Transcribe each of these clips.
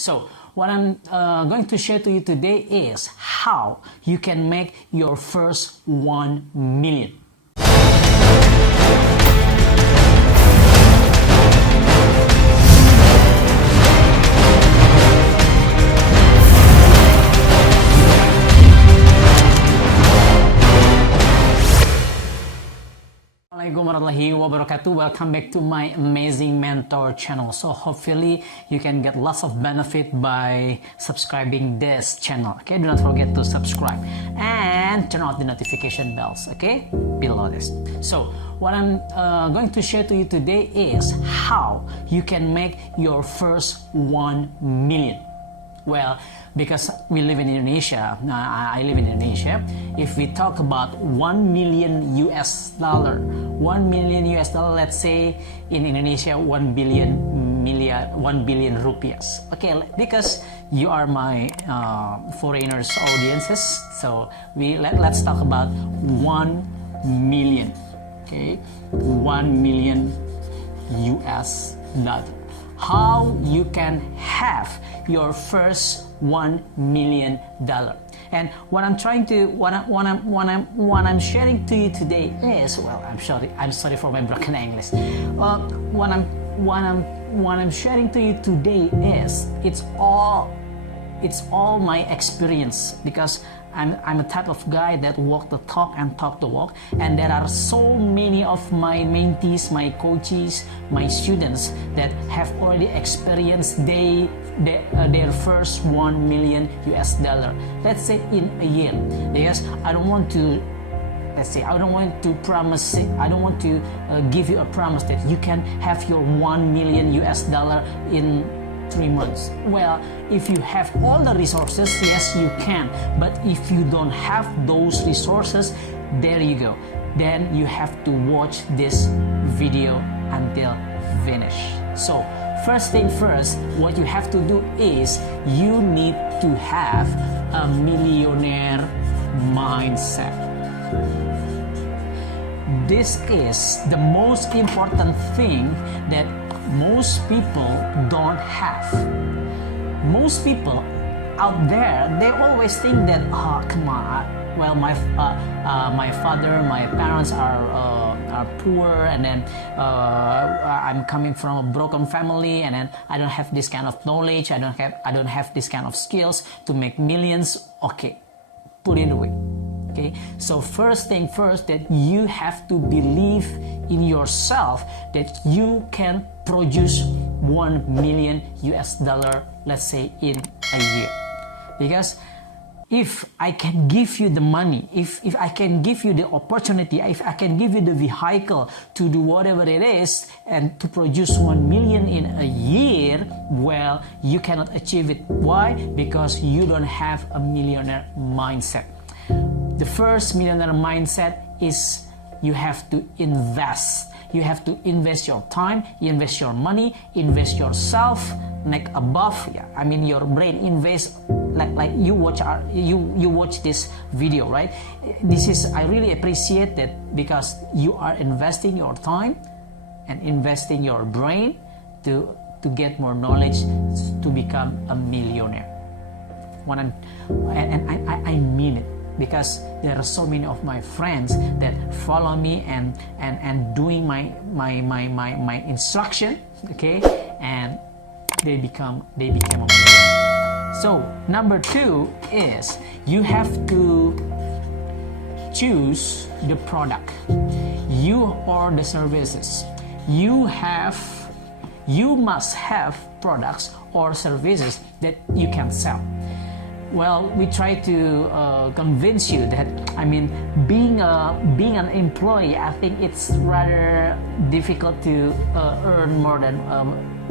So what I'm going to share to you today is how you can make your first 1 million. Assalamualaikum warahmatullahi wabarakatuh. Welcome back to my amazing mentor channel. So hopefully you can get lots of benefit by subscribing this channel. Okay, do not forget to subscribe and turn on the notification bells. Okay, below this. So what I'm going to share to you today is how you can make your first 1 million. Well, because we live in Indonesia, I live in Indonesia. If we talk about 1 million US dollar, 1 million US dollar, let's say in Indonesia 1 billion rupiahs. Okay, because you are my foreigners audiences, so let's talk about 1 million. Okay, 1 million US dollar. How you can have your first 1 million dollar. And what I'm sharing to you today is, well, I'm sorry for my broken English. What I'm sharing to you today is it's all my experience, because I'm a type of guy that walk the talk and talk the walk, and there are so many of my mentees, my coaches, my students that have already experienced their first 1 million US dollar, let's say in a year. Because I don't want to give you a promise that you can have your 1 million US dollar in 3 months. Well, if you have all the resources, yes, you can. But if you don't have those resources, there you go. Then you have to watch this video until finish. So first thing first, what you have to do is you need to have a millionaire mindset. This is the most important thing that most people don't have. Most people out there, they always think that, oh, come on, well, my father, my parents are poor, and then I'm coming from a broken family, and then I don't have this kind of knowledge, I don't have this kind of skills to make millions. Okay, put it away. Okay, so first thing first, that you have to believe in yourself that you can produce 1 million US dollar, let's say in a year. Because if I can give you the money, if I can give you the opportunity, if I can give you the vehicle to do whatever it is and to produce 1 million in a year, well, you cannot achieve it. Why? Because you don't have a millionaire mindset. The first millionaire mindset is you have to invest. You have to invest your time, invest your money, invest yourself, like above. Yeah, I mean your brain invest, like you watch this video, right? I really appreciate that, because you are investing your time and investing your brain to get more knowledge to become a millionaire. I mean it. Because there are so many of my friends that follow me and doing my instruction, okay, and they became a millionaire. So number 2 is you have to choose the product, you or the services. You must have products or services that you can sell. Well, we try to convince you that, I mean, being an employee, I think it's rather difficult to earn more than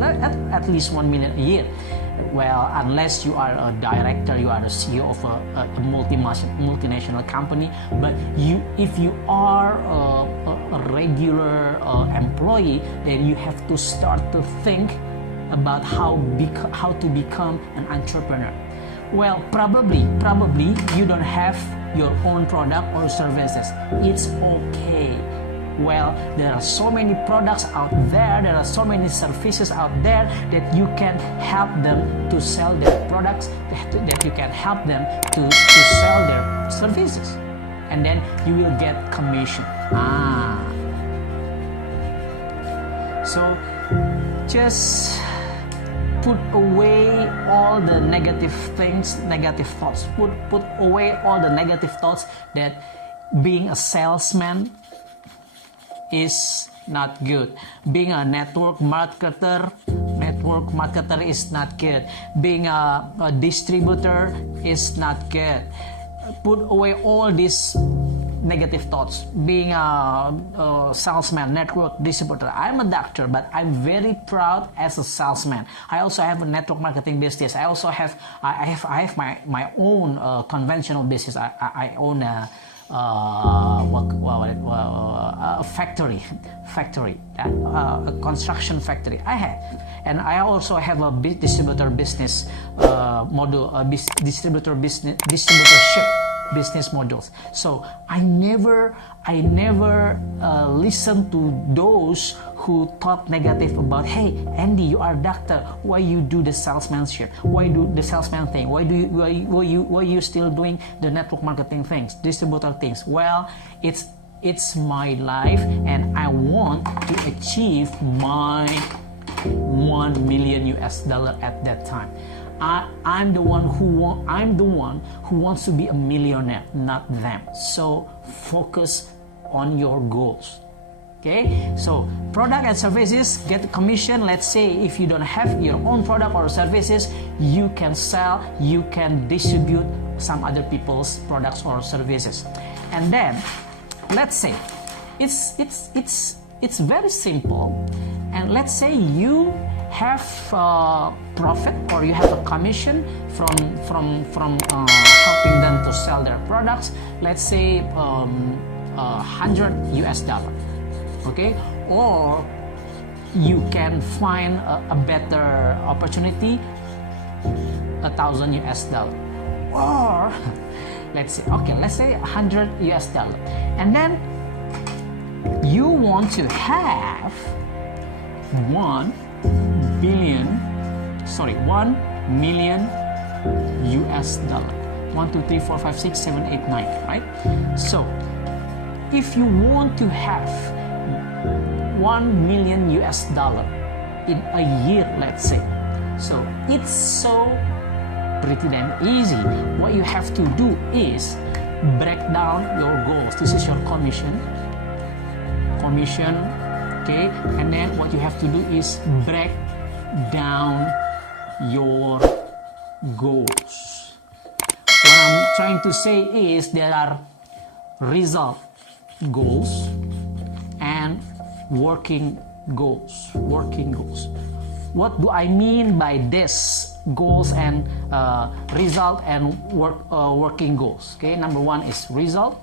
at least 1 million a year. Well, unless you are a director, you are the CEO of a multinational company. But if you are a regular employee, then you have to start to think about how to become an entrepreneur. Well, probably you don't have your own product or services. It's okay. Well, there are so many products out there are so many services out there that you can help them to sell their products, that you can help them to sell their services. And then you will get commission. So just put away all the negative things, negative thoughts. Put away all the negative thoughts that being a salesman is not good. Being a network marketer is not good. Being a distributor is not good. Put away all these negative thoughts. Being a salesman, network distributor. I'm a doctor, but I'm very proud as a salesman. I also have a network marketing business. I also have my own conventional business. I own a factory, a construction factory. I have, and I also have a distributor business model, distributorship business models. So I never listen to those who talk negative about, hey Andy, you are a doctor, why you do the salesmanship, why do the salesman thing, why you still doing the network marketing things, distributor things. Well, it's my life, and I want to achieve my $1 million at that time. I'm the one who wants to be a millionaire, not them. So focus on your goals. Okay, so product and services, get commission. Let's say if you don't have your own product or services, you can sell, you can distribute some other people's products or services. And then let's say it's very simple, and let's say you have profit or you have a commission from helping them to sell their products. Let's say $100, okay? Or you can find a better opportunity, $1,000, or let's say $100, and then you want to have $1 million $1, 2, 3, 4, 5, 6, 7, 8, 9, right? So if you want to have $1 million in a year, let's say, so it's so pretty damn easy. What you have to do is break down your goals. This is your commission, okay? And then what you have to do is break down your goals. What I'm trying to say is there are result goals and working goals. What do I mean by this? Goals and result and working goals. Okay, number one is result,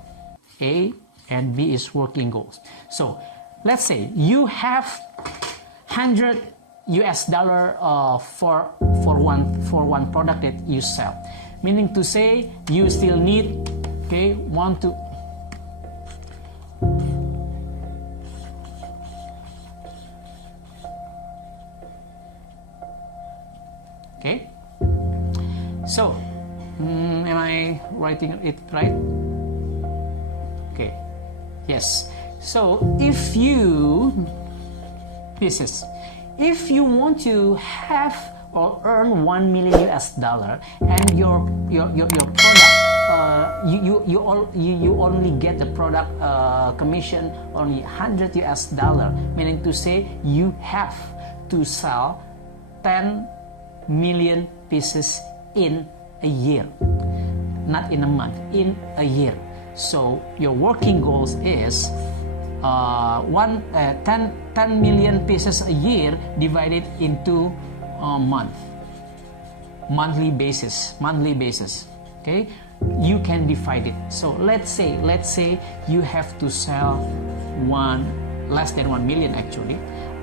A, and B is working goals. So let's say you have $100 for one product that you sell, meaning to say you still need, okay, okay, so am I writing it right? Okay, yes. So if you want to have or earn $1 million and your product, you only get the product commission only $100, meaning to say you have to sell 10 million pieces in a year, not in a month, in a year. So your working goals is 10 million pieces a year divided into a monthly basis. Okay, you can divide it. So let's say you have to sell less than 1 million, actually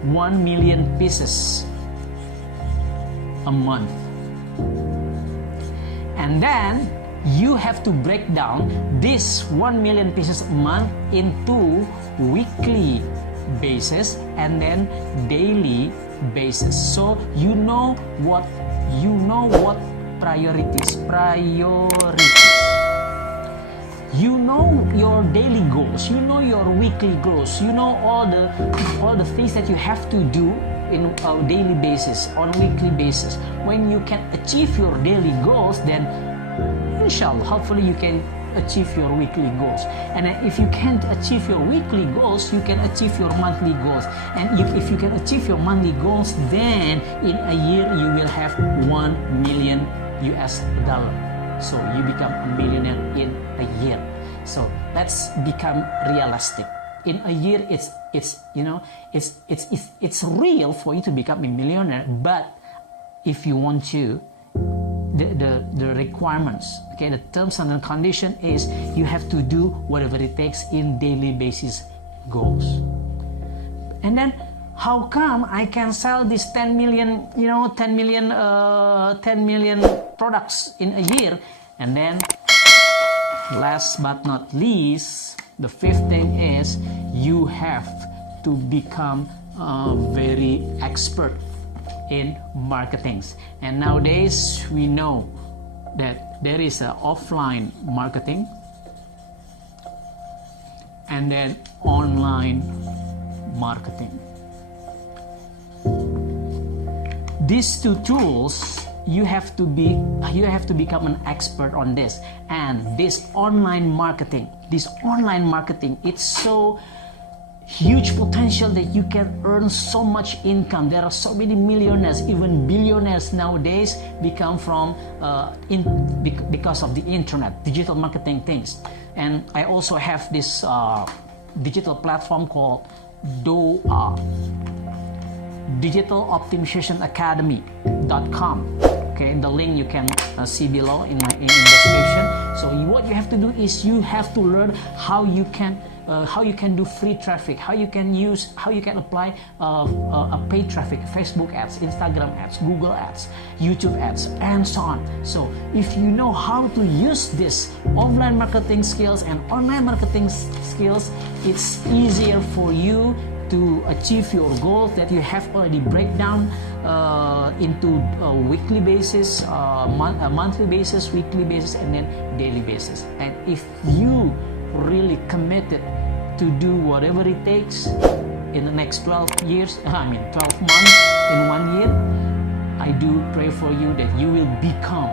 1 million pieces a month, and then you have to break down this 1 million pieces a month into weekly basis and then daily basis. So you know what priorities. You know your daily goals, you know your weekly goals, you know all the things that you have to do in a daily basis, on a weekly basis. When you can achieve your daily goals, then inshallah, hopefully you can achieve your weekly goals. And if you can't achieve your weekly goals, you can achieve your monthly goals. And if you can achieve your monthly goals, then in a year you will have 1 million US dollar. So you become a millionaire in a year. So let's become realistic. In a year, it's real for you to become a millionaire. But if you want to, the requirements, okay, the terms and the condition is you have to do whatever it takes in daily basis goals. And then how come I can sell this 10 million products in a year? And then last but not least, the fifth thing is you have to become very expert in marketing. And nowadays we know that there is a offline marketing and then online marketing. These two tools, you have to become an expert on this. And this online marketing, it's so huge potential that you can earn so much income. There are so many millionaires, even billionaires nowadays become from because of the internet, digital marketing things. And I also have this digital platform called digitaloptimizationacademy.com. Okay, the link you can see below in the description. So what you have to do is you have to learn how you can do free traffic, how you can apply a paid traffic, Facebook ads, Instagram ads, Google ads, YouTube ads, and so on. So if you know how to use this offline marketing skills and online marketing skills, it's easier for you to achieve your goals that you have already break down into a weekly basis, monthly basis, weekly basis, and then daily basis. And if you really committed to do whatever it takes in the next 12 months in 1 year, I do pray for you that you will become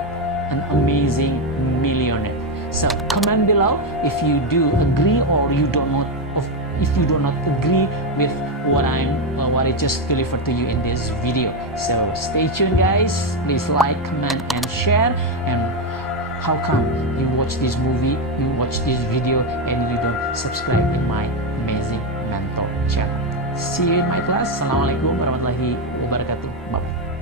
an amazing millionaire. So comment below if you do agree or you do not agree with what I just delivered to you in this video. So stay tuned, guys. Please like, comment, and share. And how come you watch this movie, you watch this video, and you don't subscribe in my amazing mentor channel? See you in my class. Assalamualaikum warahmatullahi wabarakatuh. Bye.